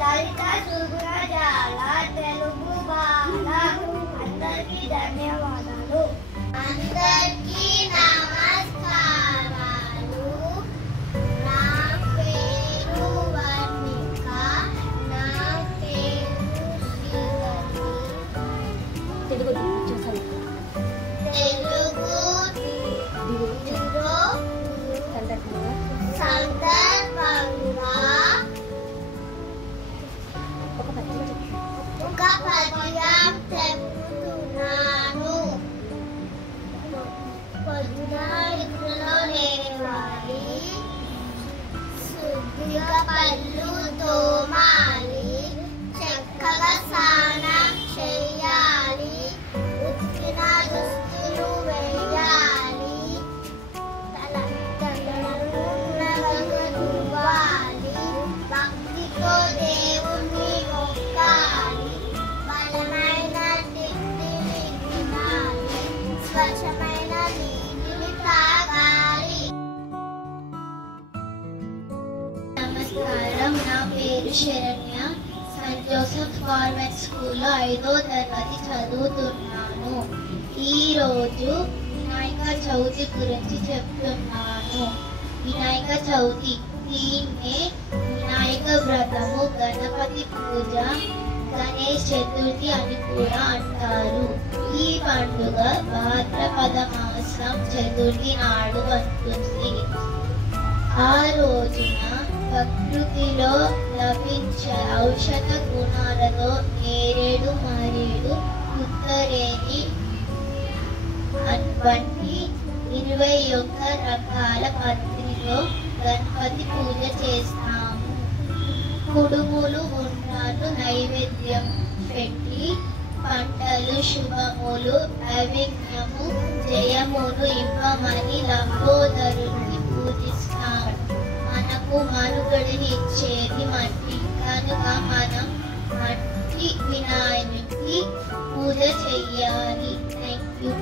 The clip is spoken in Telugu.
లలిత సుగుణజాల తెలుగు బాల అందరికీ ధన్యవాదాలు. అందరికీ నమస్కారాలు. నా పేరు వర్ణిక. నా పేరు శ్రీవల్లి. తెలుగు సందర్భంగా ఒక పద్యం చెప్తున్నాను. పొద్దున నిద్రలో లేవాలి, శుద్ధిగా పళ్ళు తోమాలి, చక్కగా స్నానం చేయాలి, ఉతికిన దుస్తులు వేయాలి, తలను తువ్వాలి, భక్తితో దేవుణ్ణి మొక్కాలి, బలమైన తిండిని తినాలి, స్వచ్ఛమైన నీటిని తాగాలి. నమస్కారం, నా పేరు శరణ్య. సెయింట్ జోసెఫ్ కాన్వెంట్ స్కూల్లో 5వ తరగతి చదువుతున్నాను. ఈరోజు వినాయక చవితి గురించి చెప్తున్నాను. వినాయక చవితి దీన్నే వినాయక వ్రతము, గణపతి పూజ, గణేష్ చతుర్థి అని కూడా అంటారు. ఈ పండుగ భాద్రపద మాసం చతుర్థి నాడు వస్తుంది. ఆ రోజున ప్రకృతిలో లభించే ఔషధ గుణాలతో నేరేడు, మరేడు, ఉత్తరేణి వంటి 21 రకాల పత్రిలో గణపతి పూజ చేస్తాము. కుడుములు, ఉండ్రాళ్ళు నైవేద్యం పెట్టి పంటలు, శుభములు, అవిఘ్నము, జయములు ఇవ్వమని లంబోదరుని పూజిస్తాము. మనకు మనుగడని ఇచ్చేది మట్టి కనుక మనం మట్టి వినాయకుడికి పూజ చెయ్యాలి. Thank you.